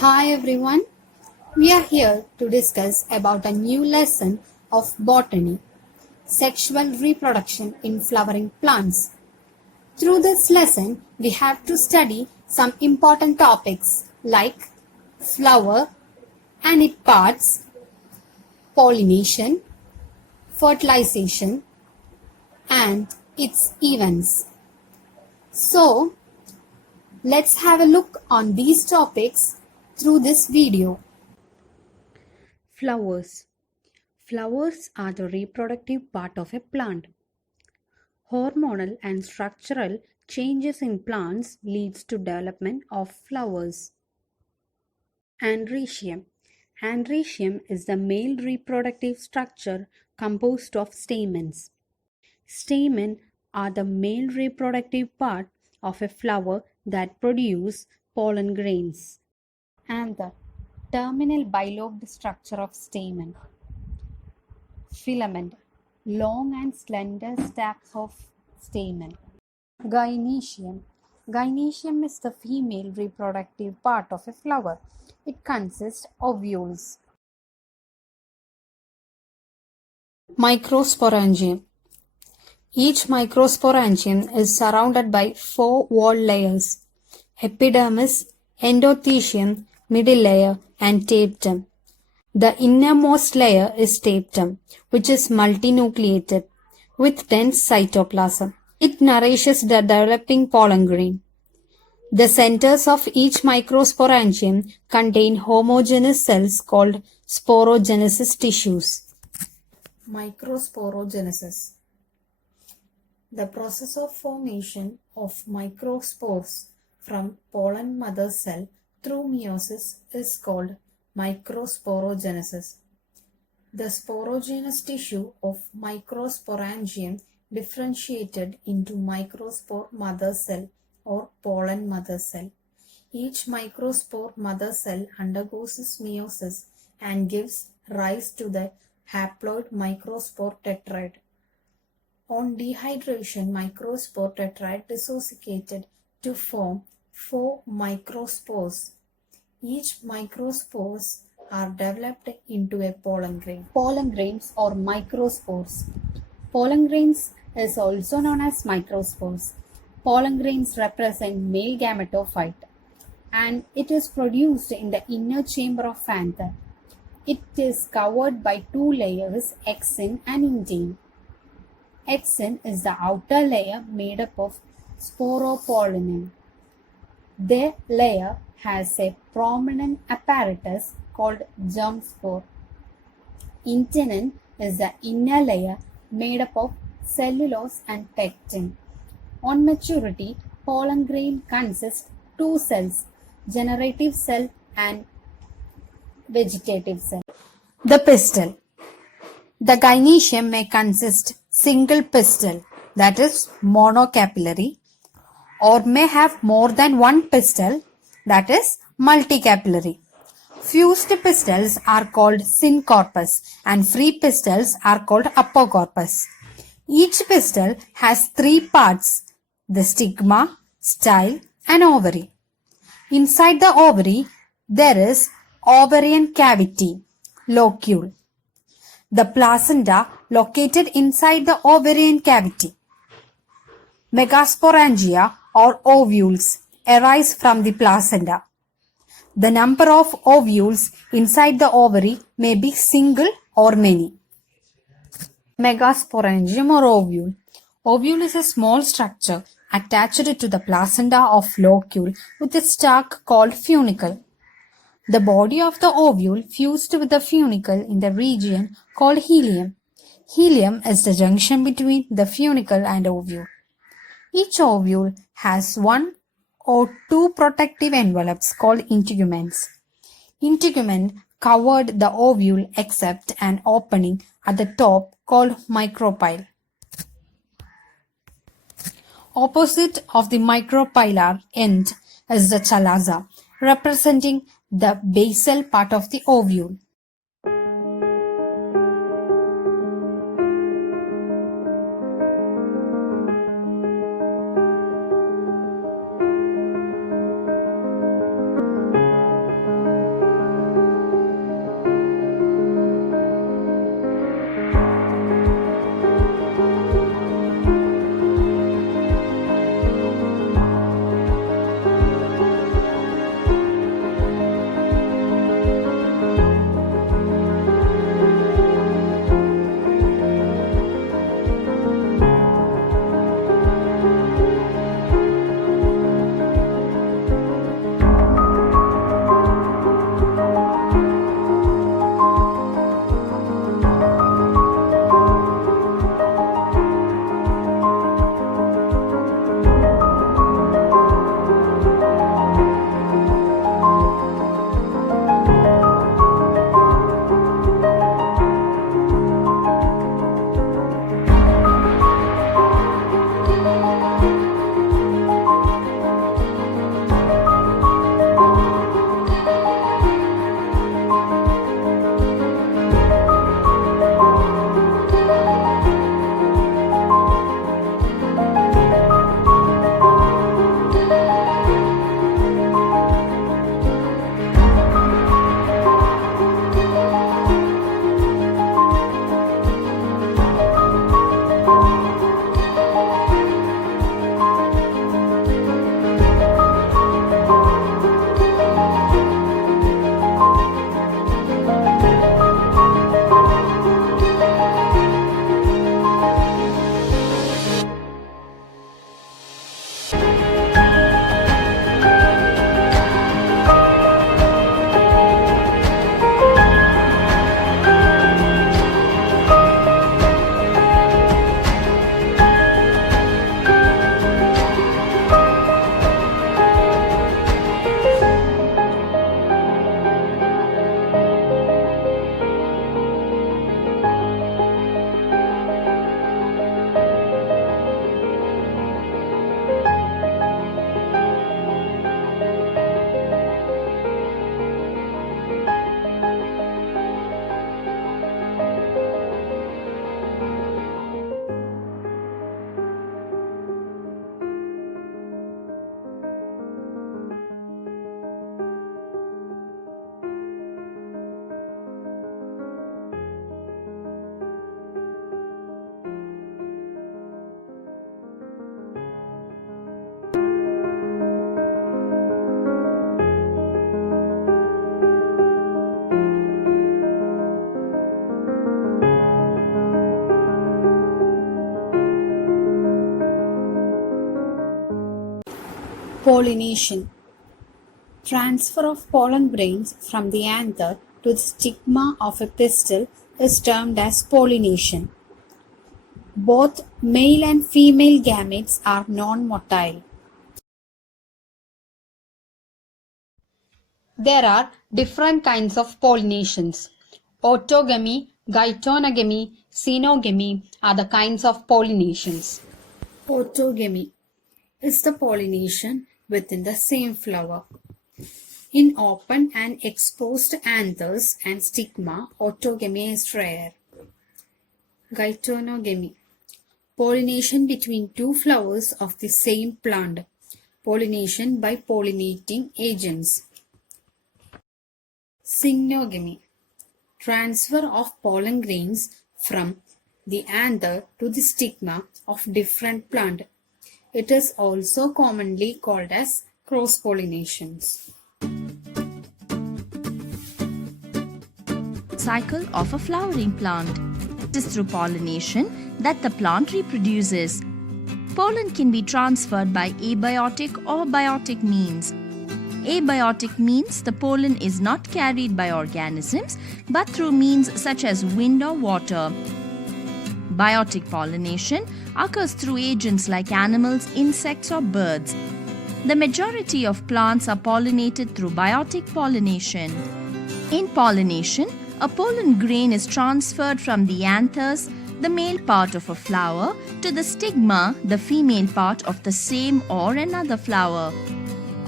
Hi everyone, we are here to discuss about a new lesson of botany, sexual reproduction in flowering plants. Through this lesson, we have to study some important topics like flower and its parts, pollination, fertilization, and its events. So, let's have a look on these topics through this video. Flowers. Flowers are the reproductive part of a plant. Hormonal and structural changes in plants leads to development of flowers. Androecium. Androecium is the male reproductive structure composed of stamens. Stamen are the male reproductive part of a flower that produce pollen grains. Anther. Terminal bilobed structure of stamen. Filament. Long and slender stacks of stamen. Gynoecium. Gynoecium is the female reproductive part of a flower. It consists of ovules. Microsporangium. Each microsporangium is surrounded by four wall layers: epidermis, endothecium, middle layer, and tapetum. The innermost layer is tapetum, which is multinucleated with dense cytoplasm. It nourishes the developing pollen grain. The centers of each microsporangium contain homogeneous cells called sporogenesis tissues. Microsporogenesis. The process of formation of microspores from pollen mother cell through meiosis is called microsporogenesis. The sporogenous tissue of microsporangium differentiated into microspore mother cell or pollen mother cell. Each microspore mother cell undergoes meiosis and gives rise to the haploid microspore tetrad. On dehydration, microspore tetrad dissociated to form four microspores. Each microspores are developed into a pollen grain. Pollen grains or microspores. Pollen grains is also known as microspores. Pollen grains represent male gametophyte and it is produced in the inner chamber of anther. It is covered by two layers, exin and intine. Exin is the outer layer made up of sporopollenin. The layer has a prominent apparatus called germ spore. Intinin is the inner layer made up of cellulose and pectin. On maturity, pollen grain consists two cells, generative cell and vegetative cell. The pistil. The gynoecium may consist single pistil, that is monocapillary, or may have more than one pistil, that is multicapillary. Fused pistils are called syncorpus and free pistils are called apocorpus. Each pistil has three parts: the stigma, style, and ovary. Inside the ovary, there is ovarian cavity, locule. The placenta located inside the ovarian cavity. Megasporangia or ovules arise from the placenta. The number of ovules inside the ovary may be single or many. Megasporangium or ovule. Ovule is a small structure attached to the placenta of locule with a stalk called funicle. The body of the ovule fused with the funicle in the region called helium. Helium is the junction between the funicle and ovule. Each ovule has one or two protective envelopes called integuments. Integument covered the ovule except an opening at the top called micropyle. Opposite of the micropylar end is the chalaza, representing the basal part of the ovule. Pollination. Transfer of pollen grains from the anther to the stigma of a pistil is termed as pollination. Both male and female gametes are non-motile. There are different kinds of pollinations. Autogamy, geitonogamy, cynogamy are the kinds of pollinations. Autogamy is the pollination within the same flower. In open and exposed anthers and stigma, autogamy is rare. Geitonogamy. Pollination between two flowers of the same plant. Pollination by pollinating agents. Cynogamy. Transfer of pollen grains from the anther to the stigma of different plant. It is also commonly called as cross-pollinations. Cycle of a flowering plant. It is through pollination that the plant reproduces. Pollen can be transferred by abiotic or biotic means. Abiotic means the pollen is not carried by organisms but through means such as wind or water. Biotic pollination occurs through agents like animals, insects, or birds. The majority of plants are pollinated through biotic pollination. In pollination, a pollen grain is transferred from the anthers, the male part of a flower, to the stigma, the female part of the same or another flower.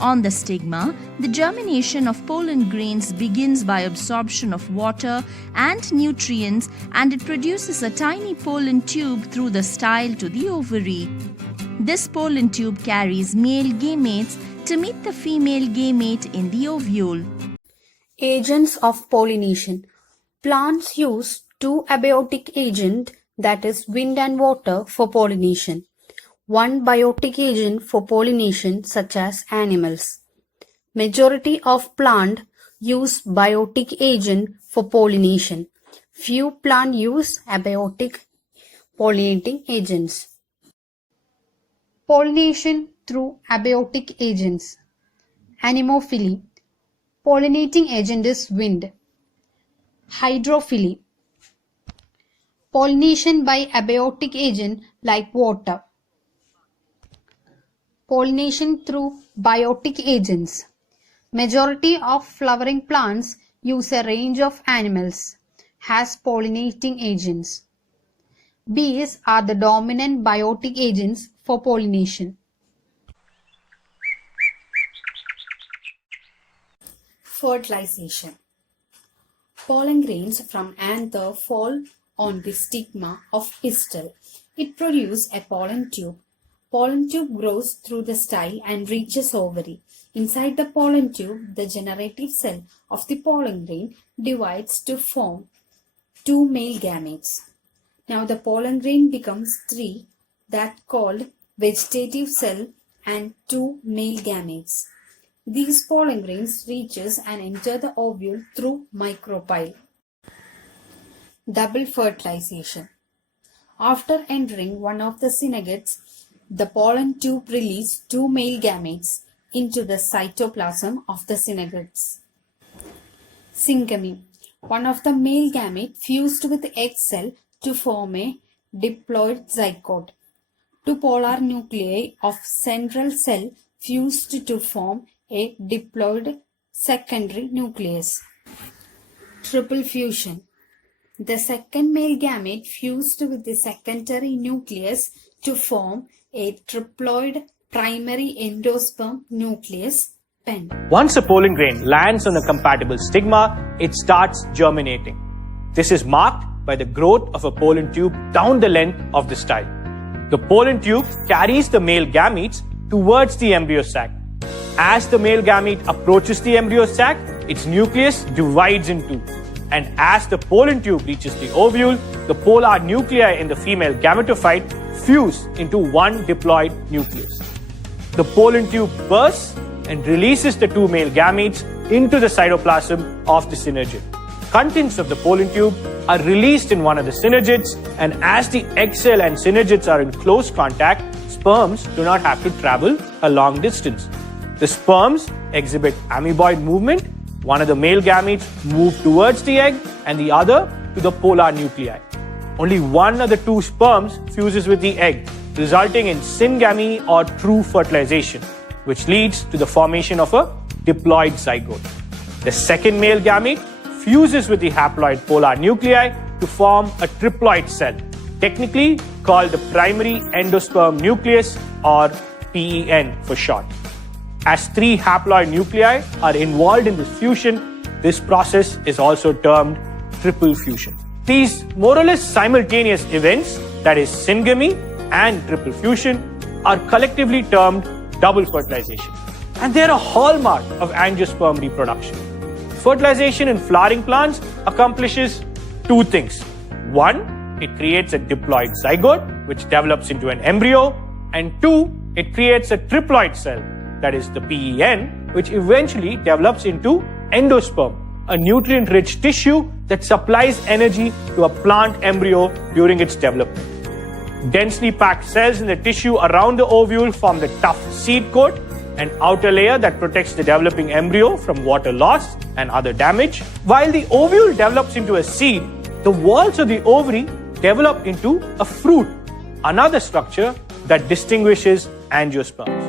On the stigma, the germination of pollen grains begins by absorption of water and nutrients, and it produces a tiny pollen tube through the style to the ovary. This pollen tube carries male gametes to meet the female gamete in the ovule. Agents of pollination. Plants use two abiotic agents, that is wind and water, for pollination. One biotic agent for pollination, such as animals. Majority of plant use biotic agent for pollination. Few plant use abiotic pollinating agents. Pollination through abiotic agents. Anemophily. Pollinating agent is wind. Hydrophily. Pollination by abiotic agent like water. Pollination through biotic agents. Majority of flowering plants use a range of animals as pollinating agents. Bees are the dominant biotic agents for pollination. Fertilization. Pollen grains from anther fall on the stigma of pistil. It produces a pollen tube. Pollen tube grows through the style and reaches ovary. Inside the pollen tube, the generative cell of the pollen grain divides to form two male gametes. Now the pollen grain becomes three, that called vegetative cell, and two male gametes. These pollen grains reaches and enter the ovule through micropyle. Double fertilization. After entering one of the synagogues, the pollen tube releases two male gametes into the cytoplasm of the synagogues. Syngamy. One of the male gamete fused with the egg cell to form a diploid zygote. Two polar nuclei of central cell fused to form a diploid secondary nucleus. Triple fusion. The second male gamete fused with the secondary nucleus to form a triploid primary endosperm nucleus, pen. Once a pollen grain lands on a compatible stigma, it starts germinating. This is marked by the growth of a pollen tube down the length of the style. The pollen tube carries the male gametes towards the embryo sac. As the male gamete approaches the embryo sac, its nucleus divides in two. And as the pollen tube reaches the ovule, the polar nuclei in the female gametophyte fuse into one diploid nucleus. The pollen tube bursts and releases the two male gametes into the cytoplasm of the synergid. Contents of the pollen tube are released in one of the synergids, and as the egg cell and synergids are in close contact, sperms do not have to travel a long distance. The sperms exhibit amoeboid movement. One of the male gametes move towards the egg and the other to the polar nuclei. Only one of the two sperms fuses with the egg, resulting in syngamy or true fertilization, which leads to the formation of a diploid zygote. The second male gamete fuses with the haploid polar nuclei to form a triploid cell, technically called the primary endosperm nucleus, or PEN for short. As three haploid nuclei are involved in this fusion, this process is also termed triple fusion. These more or less simultaneous events, that is syngamy and triple fusion, are collectively termed double fertilization. And they are a hallmark of angiosperm reproduction. Fertilization in flowering plants accomplishes two things. One, it creates a diploid zygote, which develops into an embryo. And two, it creates a triploid cell, that is the PEN, which eventually develops into endosperm, a nutrient-rich tissue that supplies energy to a plant embryo during its development. Densely packed cells in the tissue around the ovule form the tough seed coat, an outer layer that protects the developing embryo from water loss and other damage. While the ovule develops into a seed, the walls of the ovary develop into a fruit, another structure that distinguishes angiosperms.